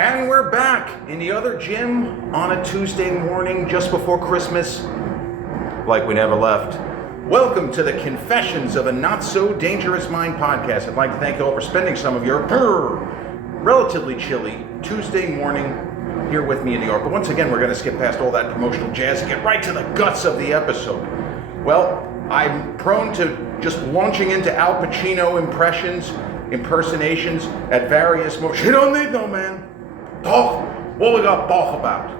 And we're back in the other gym on a Tuesday morning just before Christmas, like we never left. Welcome to the Confessions of a Not So Dangerous Mind podcast. I'd like to thank you all for spending some of your relatively chilly Tuesday morning here with me in New York. But once again, we're going to skip past all that promotional jazz and get right to the guts of the episode. Well, I'm prone to just launching into Al Pacino impersonations at various moments. You don't need no man. Talk. What we got to talk about?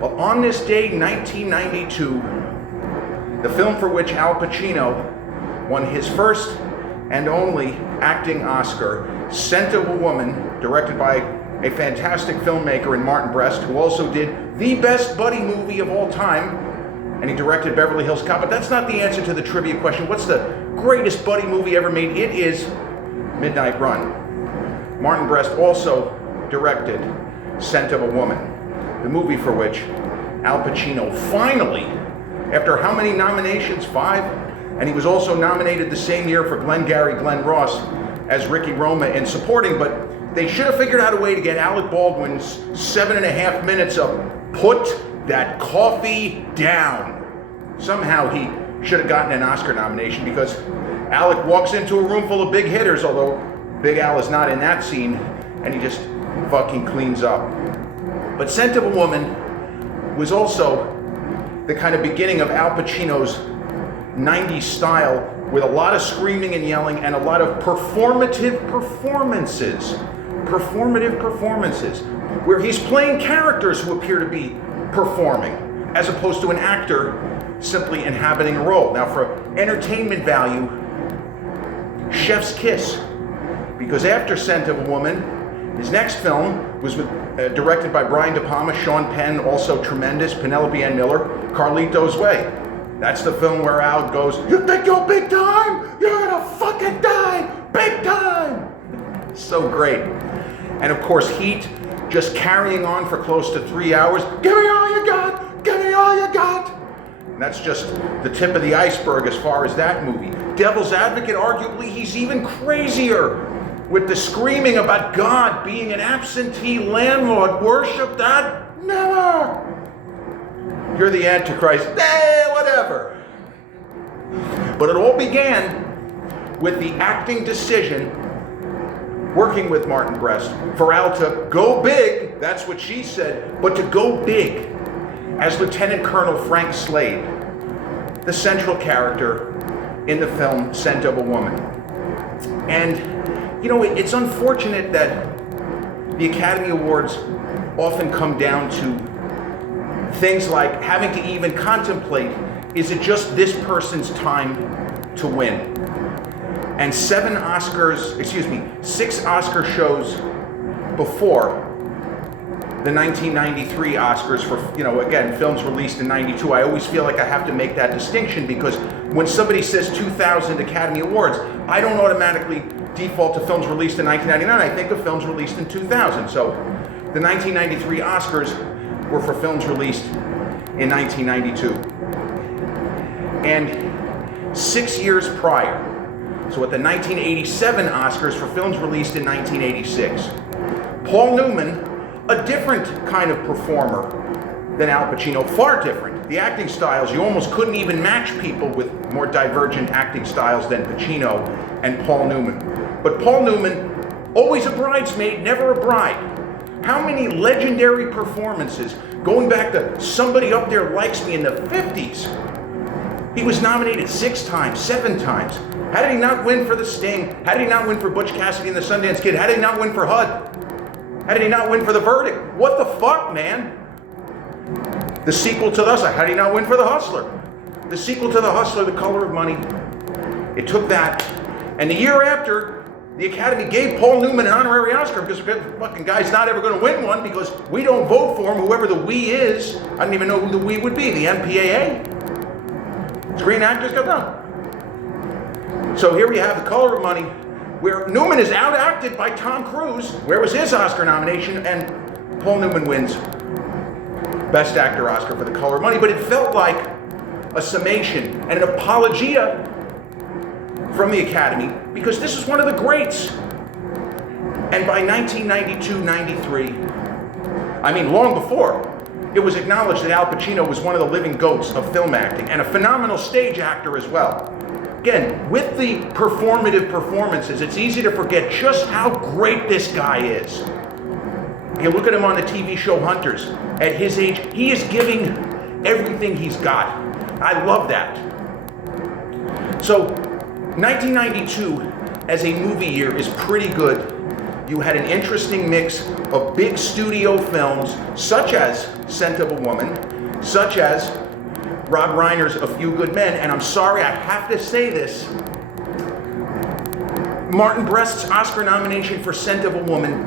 Well, on this day, 1992, the film for which Al Pacino won his first and only acting Oscar, Scent of a Woman, directed by a fantastic filmmaker in Martin Brest, who also did the best buddy movie of all time, and he directed Beverly Hills Cop. But that's not the answer to the trivia question. What's the greatest buddy movie ever made? It is Midnight Run. Martin Brest also directed Scent of a Woman, the movie for which Al Pacino finally, after how many nominations? 5? And he was also nominated the same year for Glenn Ross as Ricky Roma in supporting, but they should have figured out a way to get Alec Baldwin's 7.5 minutes of "Put That Coffee Down." Somehow he should have gotten an Oscar nomination, because Alec walks into a room full of big hitters, although Big Al is not in that scene, and he just fucking cleans up. But Scent of a Woman was also the kind of beginning of Al Pacino's 90s style, with a lot of screaming and yelling and a lot of performative performances, where he's playing characters who appear to be performing, as opposed to an actor simply inhabiting a role. Now, for entertainment value, chef's kiss, because after Scent of a Woman, his next film was directed by Brian De Palma, Sean Penn, also tremendous, Penelope Ann Miller, Carlito's Way. That's the film where Al goes, "You think you're big time? You're gonna fucking die big time!" So great. And of course, Heat, just carrying on for close to 3 hours. Give me all you got! Give me all you got! And that's just the tip of the iceberg as far as that movie. Devil's Advocate, arguably, he's even crazier, with the screaming about God being an absentee landlord. Worship that? Never! You're the Antichrist. Whatever. But it all began with the acting decision, working with Martin Brest, for Al to go big, that's what she said, but to go big as Lieutenant Colonel Frank Slade, the central character in the film Scent of a Woman. And you know, it's unfortunate that the Academy Awards often come down to things like having to even contemplate, is it just this person's time to win? And 6 Oscar shows before the 1993 Oscars for, again, films released in 92. I always feel like I have to make that distinction, because when somebody says 2000 Academy Awards, I don't automatically default to films released in 1999. I think of films released in 2000. So the 1993 Oscars were for films released in 1992. And 6 years prior, so at the 1987 Oscars for films released in 1986, Paul Newman, a different kind of performer than Al Pacino, far different. The acting styles, you almost couldn't even match people with more divergent acting styles than Pacino and Paul Newman. But Paul Newman, always a bridesmaid, never a bride. How many legendary performances, going back to Somebody Up There Likes Me in the 50s. He was nominated 6 times, 7 times. How did he not win for The Sting? How did he not win for Butch Cassidy and the Sundance Kid? How did he not win for HUD? How did he not win for The Verdict? What the fuck, man? The sequel to The Hustler. How did he not win for The Hustler? The sequel to The Hustler, The Color of Money. It took that. And the year after, the Academy gave Paul Newman an honorary Oscar, because the fucking guy's not ever going to win one, because we don't vote for him, whoever the we is. I don't even know who the we would be. The MPAA? Screen Actors Guild? No. So here we have The Color of Money, where Newman is out-acted by Tom Cruise. Where was his Oscar nomination? And Paul Newman wins Best Actor Oscar for The Color of Money. But it felt like a summation and an apologia from the Academy, because this is one of the greats. And by 1992-93, I mean, long before it was acknowledged that Al Pacino was one of the living goats of film acting and a phenomenal stage actor as well. Again, with the performative performances, it's easy to forget just how great this guy is. You look at him on the TV show Hunters. At his age, he is giving everything he's got. I love that. So, 1992 as a movie year is pretty good. You had an interesting mix of big studio films, such as Scent of a Woman, such as Rob Reiner's A Few Good Men, and I'm sorry, I have to say this. Martin Brest's Oscar nomination for Scent of a Woman,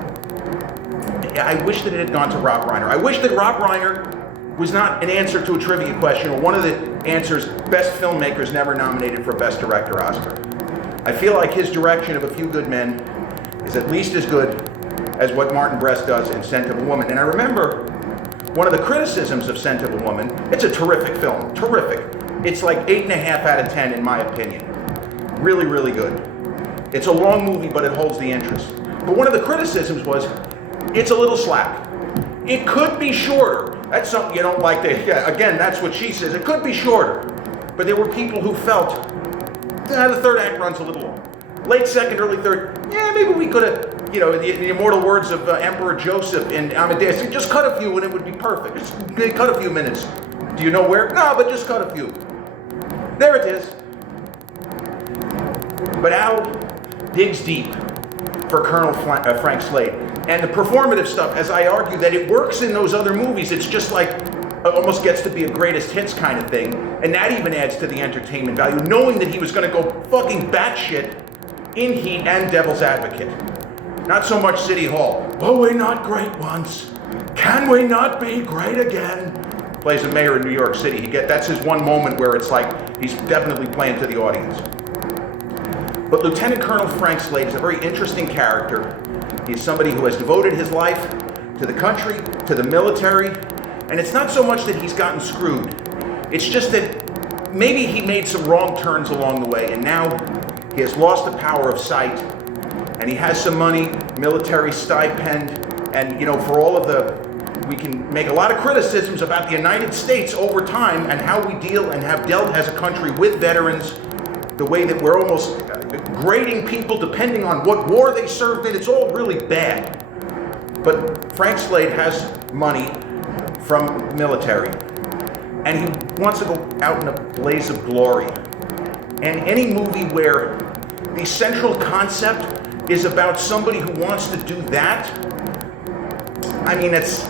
I wish that it had gone to Rob Reiner. I wish that Rob Reiner was not an answer to a trivia question or one of the answers best filmmakers never nominated for Best Director Oscar. I feel like his direction of A Few Good Men is at least as good as what Martin Brest does in Scent of a Woman. And I remember one of the criticisms of Scent of a Woman, it's a terrific film, terrific. It's like 8.5 out of 10 in my opinion. Really, really good. It's a long movie, but it holds the interest. But one of the criticisms was, it's a little slack. It could be shorter. That's something you don't like to, yeah, again, that's what she says. It could be shorter. But there were people who felt, the third act runs a little long. Late second, early third, maybe we could have, the immortal words of Emperor Joseph in Amadeus, just cut a few and it would be perfect. Just cut a few minutes. Do you know where? No, but just cut a few. There it is. But Al digs deep for Colonel Frank Slade. And the performative stuff, as I argue that it works in those other movies, it's just like, almost gets to be a greatest hits kind of thing. And that even adds to the entertainment value, knowing that he was going to go fucking batshit in Heat and Devil's Advocate. Not so much City Hall. Were we not great once? Can we not be great again? Plays a mayor in New York City. That's his one moment where it's like he's definitely playing to the audience. But Lieutenant Colonel Frank Slade is a very interesting character. He's somebody who has devoted his life to the country, to the military, and it's not so much that he's gotten screwed. It's just that maybe he made some wrong turns along the way, and now he has lost the power of sight, and he has some money, military stipend, and for all of we can make a lot of criticisms about the United States over time and how we deal and have dealt as a country with veterans, the way that we're almost grading people depending on what war they served in. It's all really bad. But Frank Slade has money from military, and he wants to go out in a blaze of glory. And any movie where the central concept is about somebody who wants to do that, I mean, it's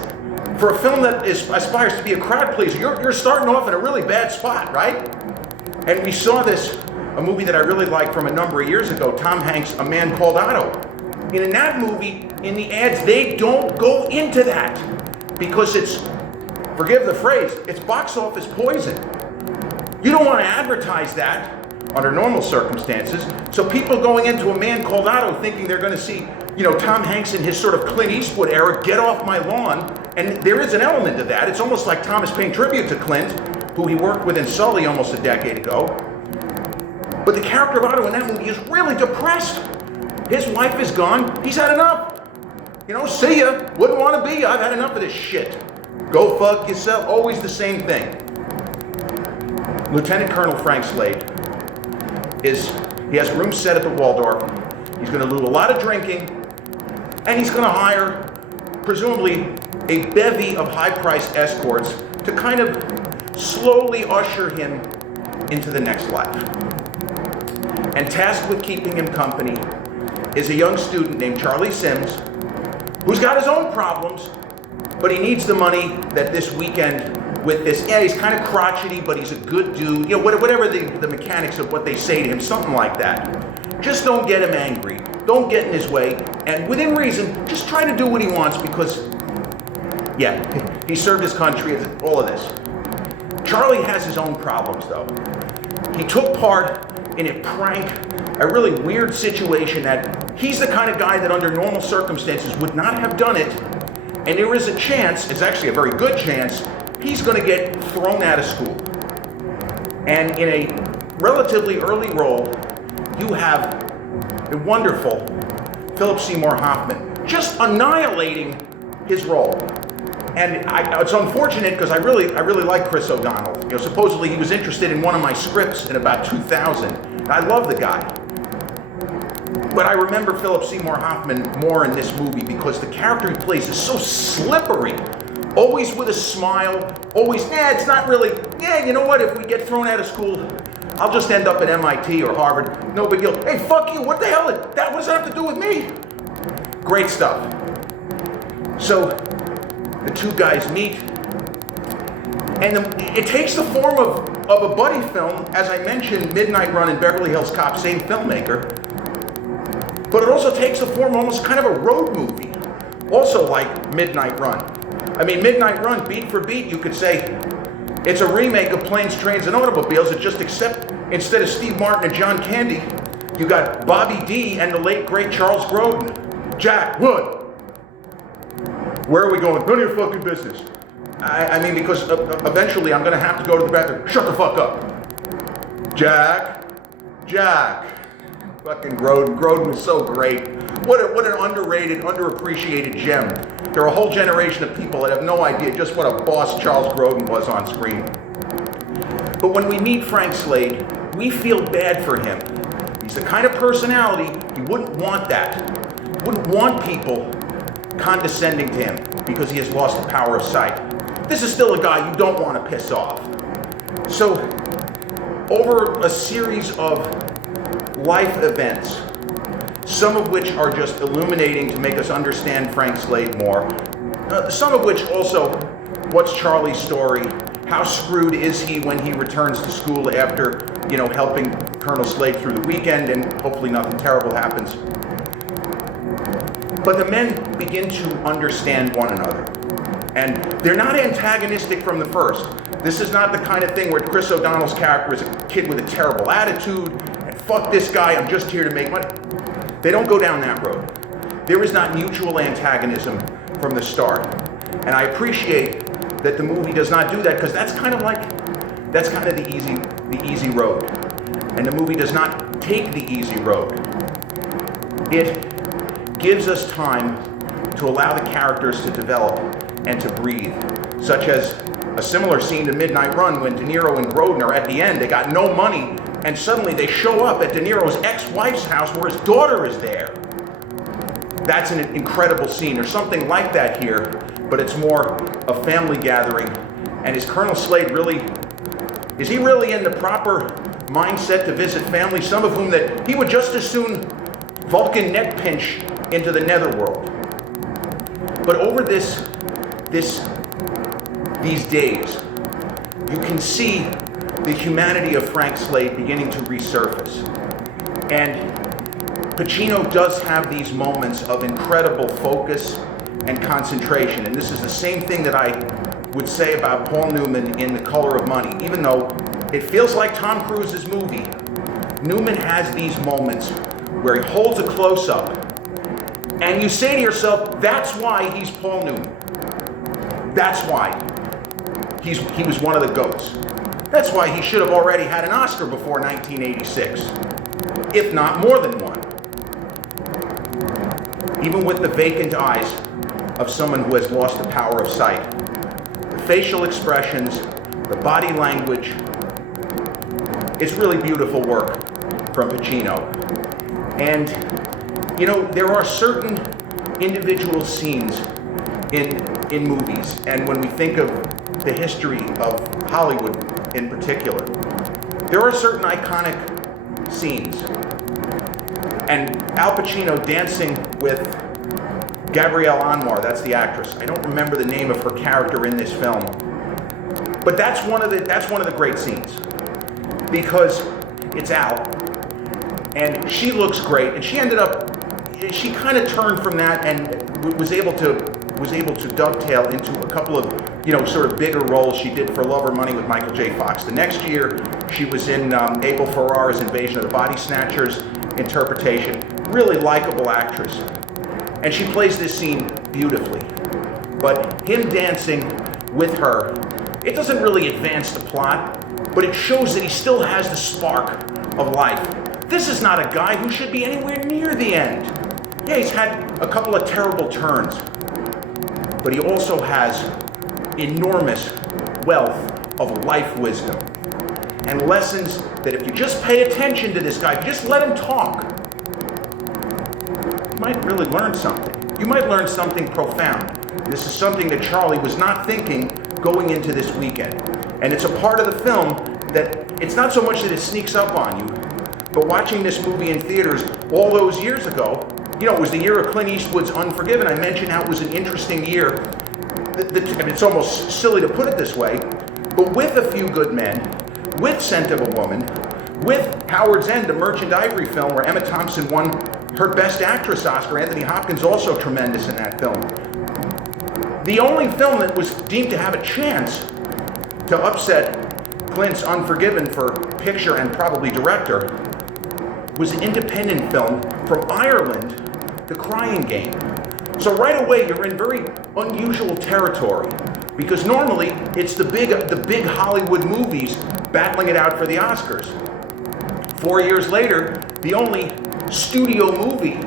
for a film that aspires to be a crowd pleaser, you're starting off in a really bad spot, right? And we saw this, a movie that I really liked from a number of years ago, Tom Hanks' A Man Called Otto. And in that movie, in the ads, they don't go into that because it's, forgive the phrase, it's box office poison. You don't want to advertise that under normal circumstances. So people going into A Man Called Otto thinking they're going to see, Tom Hanks in his sort of Clint Eastwood era, get off my lawn. And there is an element of that. It's almost like Thomas paying tribute to Clint, who he worked with in Sully almost a decade ago. But the character of Otto in that movie is really depressed. His wife is gone. He's had enough. See ya. Wouldn't want to be you. I've had enough of this shit. Go fuck yourself. Always the same thing. Lieutenant Colonel Frank Slade he has rooms set at the Waldorf. He's going to do a lot of drinking, and he's going to hire, presumably, a bevy of high-priced escorts to kind of slowly usher him into the next life. And tasked with keeping him company is a young student named Charlie Sims, who's got his own problems, but he needs the money that this weekend with this, he's kind of crotchety, but he's a good dude, whatever the mechanics of what they say to him, something like that. Just don't get him angry. Don't get in his way, and within reason, just try to do what he wants because, he served his country, all of this. Charlie has his own problems, though. He took part in a prank, a really weird situation that he's the kind of guy that under normal circumstances would not have done it, and there is a chance, it's actually a very good chance, he's going to get thrown out of school. And in a relatively early role, you have a wonderful Philip Seymour Hoffman just annihilating his role. And it's unfortunate because I really like Chris O'Donnell. You know, supposedly he was interested in one of my scripts in about 2000. I love the guy. But I remember Philip Seymour Hoffman more in this movie because the character he plays is so slippery. Always with a smile, always, it's not really, you know what, if we get thrown out of school, I'll just end up at MIT or Harvard, no big deal. Hey, fuck you, what the hell, what does that have to do with me? Great stuff. So, the two guys meet, and it takes the form of a buddy film, as I mentioned, Midnight Run and Beverly Hills Cop, same filmmaker, but it also takes the form almost kind of a road movie, also like Midnight Run. I mean, Midnight Run, beat for beat, you could say, it's a remake of Planes, Trains, and Automobiles. It just except instead of Steve Martin and John Candy, you got Bobby D and the late great Charles Grodin. Jack, what? Where are we going? None of your fucking business. I mean, because eventually I'm going to have to go to the bathroom. Shut the fuck up. Jack. Fucking Grodin. Grodin was so great. What an underrated, underappreciated gem. There are a whole generation of people that have no idea just what a boss Charles Grodin was on screen. But when we meet Frank Slade, we feel bad for him. He's the kind of personality, you wouldn't want that. You wouldn't want people condescending to him because he has lost the power of sight. This is still a guy you don't want to piss off. So, over a series of life events, some of which are just illuminating to make us understand Frank Slade more, some of which also, what's Charlie's story? How screwed is he when he returns to school after, helping Colonel Slade through the weekend and hopefully nothing terrible happens. But the men begin to understand one another. And they're not antagonistic from the first. This is not the kind of thing where Chris O'Donnell's character is a kid with a terrible attitude, and fuck this guy, I'm just here to make money. They don't go down that road. There is not mutual antagonism from the start. And I appreciate that the movie does not do that, because that's kind of the easy road. And the movie does not take the easy road. It gives us time to allow the characters to develop and to breathe, such as a similar scene to Midnight Run when De Niro and Grodin are at the end. They got no money, and suddenly they show up at De Niro's ex-wife's house where his daughter is there. That's an incredible scene. There's something like that here, but it's more a family gathering. And is Colonel Slade is he really in the proper mindset to visit family, some of whom that he would just as soon Vulcan neck pinch into the netherworld? But over these days, you can see the humanity of Frank Slade beginning to resurface. And Pacino does have these moments of incredible focus and concentration. And this is the same thing that I would say about Paul Newman in The Color of Money. Even though it feels like Tom Cruise's movie, Newman has these moments where he holds a close-up, and you say to yourself, that's why he's Paul Newman. That's why he was one of the GOATs. That's why he should have already had an Oscar before 1986, if not more than one. Even with the vacant eyes of someone who has lost the power of sight. The facial expressions, the body language, it's really beautiful work from Pacino. And, there are certain individual scenes in movies, and when we think of the history of Hollywood in particular, there are certain iconic scenes. And Al Pacino dancing with Gabrielle Anwar, that's the actress. I don't remember the name of her character in this film, but that's one of the great scenes, because it's Al, and she looks great, and she kind of turned from that and was able to dovetail into a couple of sort of bigger roles she did for Love or Money with Michael J. Fox. The next year, she was in Abel Ferrara's Invasion of the Body Snatchers interpretation. Really likable actress. And she plays this scene beautifully. But him dancing with her, it doesn't really advance the plot, but it shows that he still has the spark of life. This is not a guy who should be anywhere near the end. Yeah, he's had a couple of terrible turns, but he also has enormous wealth of life wisdom and lessons that if you just pay attention to this guy, if you just let him talk, you might really learn something. You might learn something profound. This is something that Charlie was not thinking going into this weekend. And it's a part of the film that it's not so much that it sneaks up on you, but watching this movie in theaters all those years ago, you know, it was the year of Clint Eastwood's Unforgiven. I mentioned how it was an interesting year. I mean, it's almost silly to put it this way, but with A Few Good Men, with Scent of a Woman, with Howard's End, the Merchant Ivory film where Emma Thompson won her Best Actress Oscar. Anthony Hopkins also tremendous in that film. The only film that was deemed to have a chance to upset Clint's Unforgiven for picture and probably director was an independent film from Ireland, The Crying Game. So right away you're in very unusual territory because normally it's the big Hollywood movies battling it out for the Oscars. 4 years later, the only studio movie,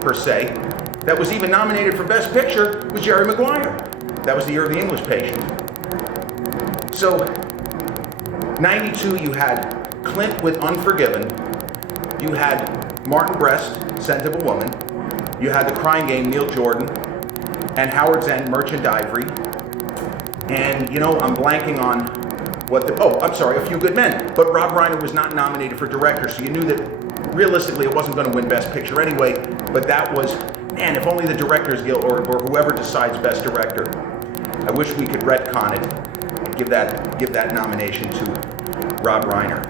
per se, that was even nominated for Best Picture was Jerry Maguire. That was the year of The English Patient. So, 92, you had Clint with Unforgiven. You had Martin Brest, Scent of a Woman. You had The Crying Game, Neil Jordan. And Howard's End, Merchant Ivory. And, you know, I'm blanking on A Few Good Men. But Rob Reiner was not nominated for director, so you knew that realistically it wasn't going to win Best Picture anyway. But that was, man, if only the Directors Guild or whoever decides Best Director. I wish we could retcon it and give that nomination to Rob Reiner.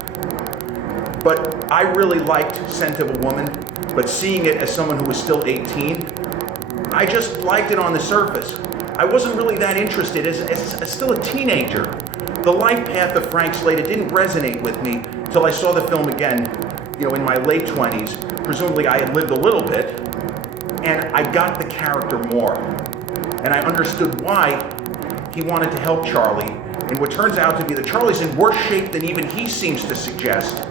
But I really liked Scent of a Woman, but seeing it as someone who was still 18, I just liked it on the surface. I wasn't really that interested as still a teenager. The life path of Frank Slade, it didn't resonate with me till I saw the film again, you know, in my late 20s. Presumably I had lived a little bit, and I got the character more. And I understood why he wanted to help Charlie in what turns out to be that Charlie's in worse shape than even he seems to suggest.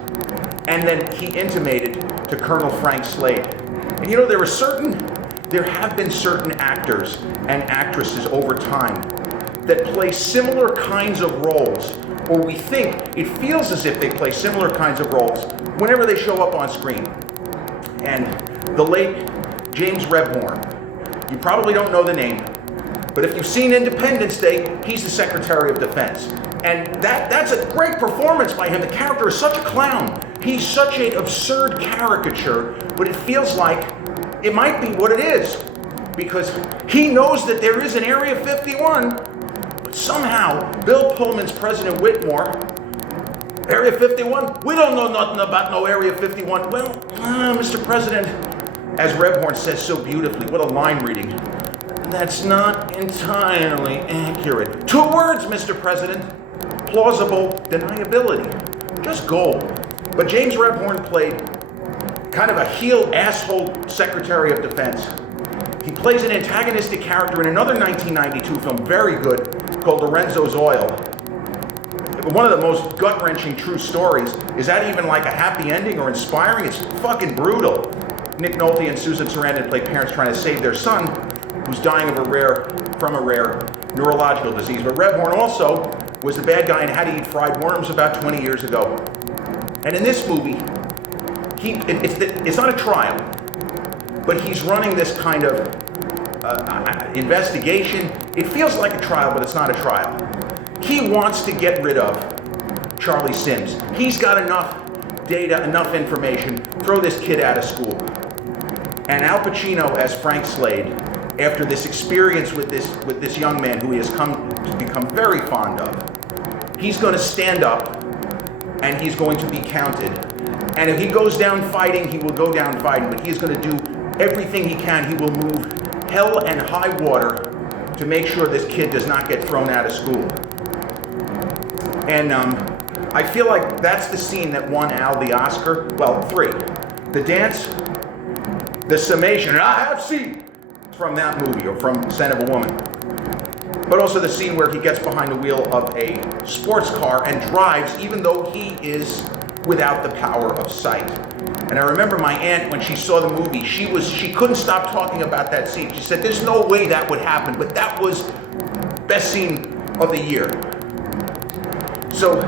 And then he intimated to Colonel Frank Slade. And you know, there have been certain actors and actresses over time that play similar kinds of roles, or we think it feels as if they play similar kinds of roles whenever they show up on screen. And the late James Rebhorn, you probably don't know the name, but if you've seen Independence Day, he's the Secretary of Defense. And that's a great performance by him. The character is such a clown. He's such an absurd caricature, but it feels like it might be what it is, because he knows that there is an Area 51, but somehow Bill Pullman's President Whitmore, Area 51? We don't know nothing about no Area 51. Well, Mr. President, as Rebhorn says so beautifully, what a line reading. That's not entirely accurate. 2 words, Mr. President. Plausible deniability. Just gold. But James Rebhorn played kind of a heel asshole Secretary of Defense. He plays an antagonistic character in another 1992 film, very good, called Lorenzo's Oil. One of the most gut-wrenching true stories. Is that even like a happy ending or inspiring? It's fucking brutal. Nick Nolte and Susan Sarandon play parents trying to save their son, who's dying of a rare neurological disease. But Rebhorn also was the bad guy in How to Eat Fried Worms about 20 years ago. And in this movie, it's not a trial, but he's running this kind of investigation. It feels like a trial, but it's not a trial. He wants to get rid of Charlie Sims. He's got enough data, enough information, throw this kid out of school. And Al Pacino as Frank Slade, after this experience with this young man who he has come to become very fond of, he's going to stand up and he's going to be counted. And if he goes down fighting, he will go down fighting, but he's going to do everything he can. He will move hell and high water to make sure this kid does not get thrown out of school. And I feel like that's the scene that won Al the Oscar. Well, 3. The dance, the summation, and I have seen from that movie, or from Scent of a Woman. But also the scene where he gets behind the wheel of a sports car and drives, even though he is without the power of sight. And I remember my aunt, when she saw the movie, she couldn't stop talking about that scene. She said, there's no way that would happen, but that was best scene of the year. So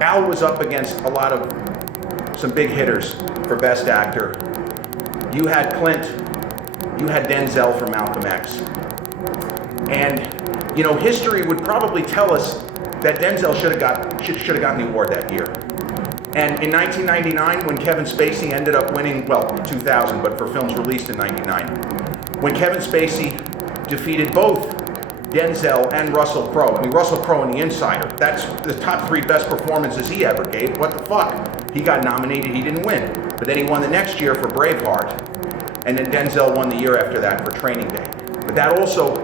Al was up against some big hitters for Best Actor. You had Clint, you had Denzel for Malcolm X. And, you know, history would probably tell us that Denzel should have gotten the award that year. And in 1999, when Kevin Spacey ended up winning, well, 2000, but for films released in 99, when Kevin Spacey defeated both Denzel and Russell Crowe. I mean, Russell Crowe in The Insider, that's the top 3 best performances he ever gave. What the fuck? He got nominated, he didn't win. But then he won the next year for Braveheart. And then Denzel won the year after that for Training Day. But that also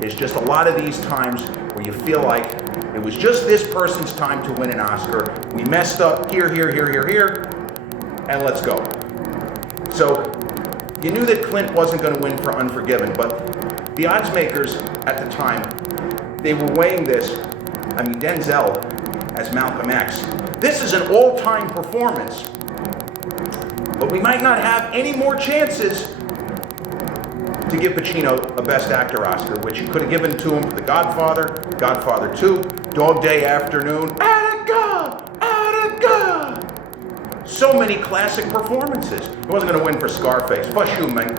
is just a lot of these times where you feel like it was just this person's time to win an Oscar. We messed up here, and let's go. So you knew that Clint wasn't going to win for Unforgiven, but the odds makers at the time, they were weighing this. I mean, Denzel as Malcolm X. This is an all-time performance, but we might not have any more chances to give Pacino a Best Actor Oscar, which you could have given to him for The Godfather, Godfather 2, Dog Day Afternoon, Attica! So many classic performances. He wasn't going to win for Scarface. Fuss you, man.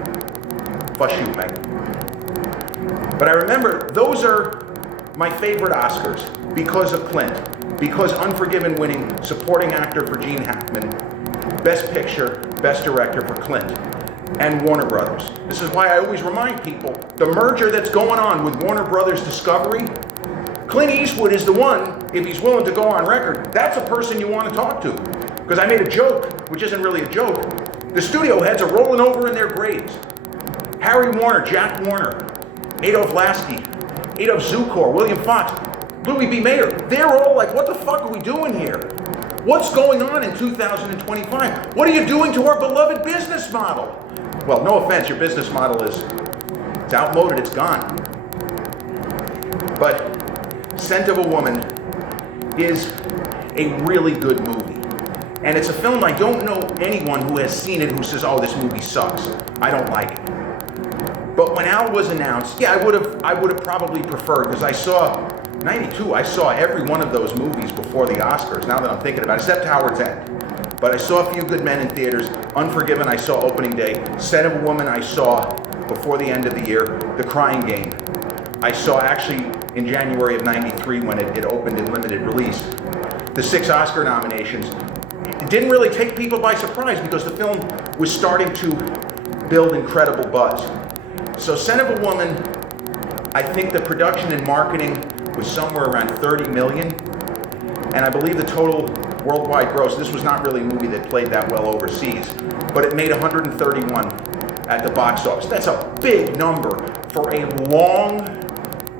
But I remember, those are my favorite Oscars because of Clint, because Unforgiven winning Supporting Actor for Gene Hackman, Best Picture, Best Director for Clint, and Warner Brothers. This is why I always remind people, the merger that's going on with Warner Brothers Discovery, Clint Eastwood is the one, if he's willing to go on record, that's a person you want to talk to. Because I made a joke, which isn't really a joke. The studio heads are rolling over in their graves. Harry Warner, Jack Warner, Adolph Lasky, Adolph Zukor, William Fox, Louis B. Mayer, they're all like, what the fuck are we doing here? What's going on in 2025? What are you doing to our beloved business model? Well, no offense, your business model it's outmoded, it's gone. But Scent of a Woman is a really good movie. And it's a film I don't know anyone who has seen it who says, oh, this movie sucks. I don't like it. But when Al was announced, yeah, I would have probably preferred, because I saw 92, I saw every one of those movies before the Oscars, now that I'm thinking about it, except Howard's End. But I saw A Few Good Men in theaters. Unforgiven, I saw opening day. Scent of a Woman, I saw before the end of the year. The Crying Game, I saw actually in January of 93 when it opened in limited release. The 6 Oscar nominations. It didn't really take people by surprise because the film was starting to build incredible buzz. So Scent of a Woman, I think the production and marketing was somewhere around 30 million. And I believe the total worldwide gross, this was not really a movie that played that well overseas, but it made 131 at the box office. That's a big number for a long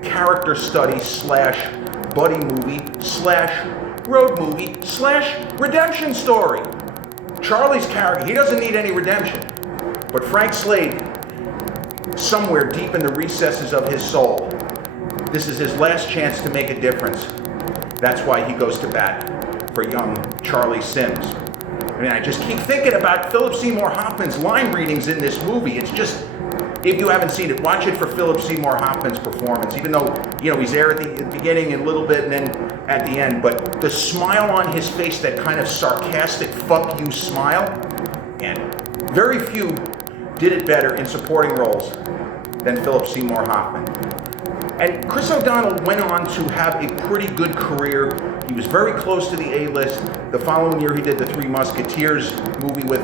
character study / buddy movie / road movie / redemption story. Charlie's character, he doesn't need any redemption, but Frank Slade, somewhere deep in the recesses of his soul, this is his last chance to make a difference. That's why he goes to bat for young Charlie Sims. I mean, I just keep thinking about Philip Seymour Hoffman's line readings in this movie. It's just, if you haven't seen it, watch it for Philip Seymour Hoffman's performance, even though, you know, he's there at the beginning and a little bit and then at the end, but the smile on his face, that kind of sarcastic fuck you smile, and very few did it better in supporting roles than Philip Seymour Hoffman. And Chris O'Donnell went on to have a pretty good career. He was very close to the A-list. The following year, he did the Three Musketeers movie with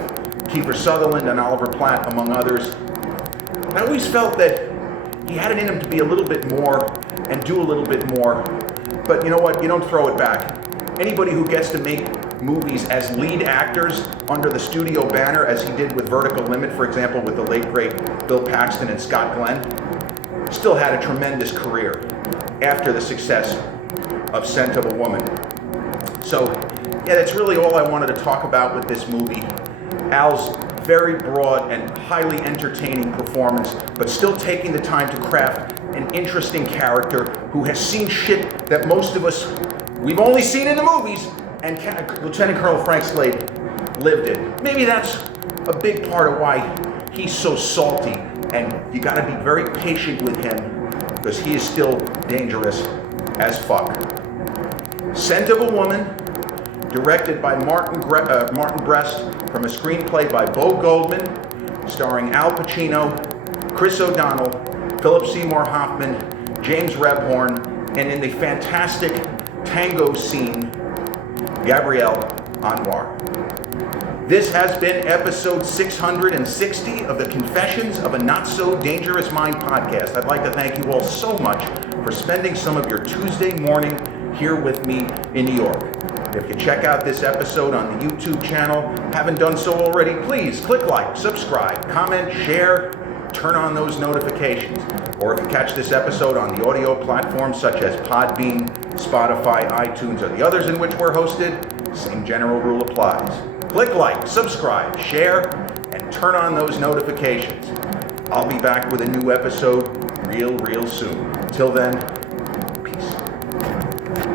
Kiefer Sutherland and Oliver Platt, among others. I always felt that he had it in him to be a little bit more and do a little bit more. But you know what? You don't throw it back. Anybody who gets to make movies as lead actors under the studio banner, as he did with Vertical Limit, for example, with the late, great Bill Paxton and Scott Glenn, still had a tremendous career after the success of Scent of a Woman. So, yeah, that's really all I wanted to talk about with this movie. Al's very broad and highly entertaining performance, but still taking the time to craft an interesting character who has seen shit that most of us, we've only seen in the movies, and Lieutenant Colonel Frank Slade lived it. Maybe that's a big part of why he's so salty, and you gotta be very patient with him because he is still dangerous as fuck. Scent of a Woman, directed by Martin Brest, from a screenplay by Bo Goldman, starring Al Pacino, Chris O'Donnell, Philip Seymour Hoffman, James Rebhorn, and in the fantastic tango scene, Gabrielle Anwar. This has been episode 660 of the Confessions of a Not So Dangerous Mind podcast. I'd like to thank you all so much for spending some of your Tuesday morning here with me in New York. If you check out this episode on the YouTube channel, haven't done so already, please click like, subscribe, comment, share, turn on those notifications. Or if you catch this episode on the audio platforms such as Podbean, Spotify, iTunes, or the others in which we're hosted, same general rule applies. Click like, subscribe, share, and turn on those notifications. I'll be back with a new episode real soon. Till then,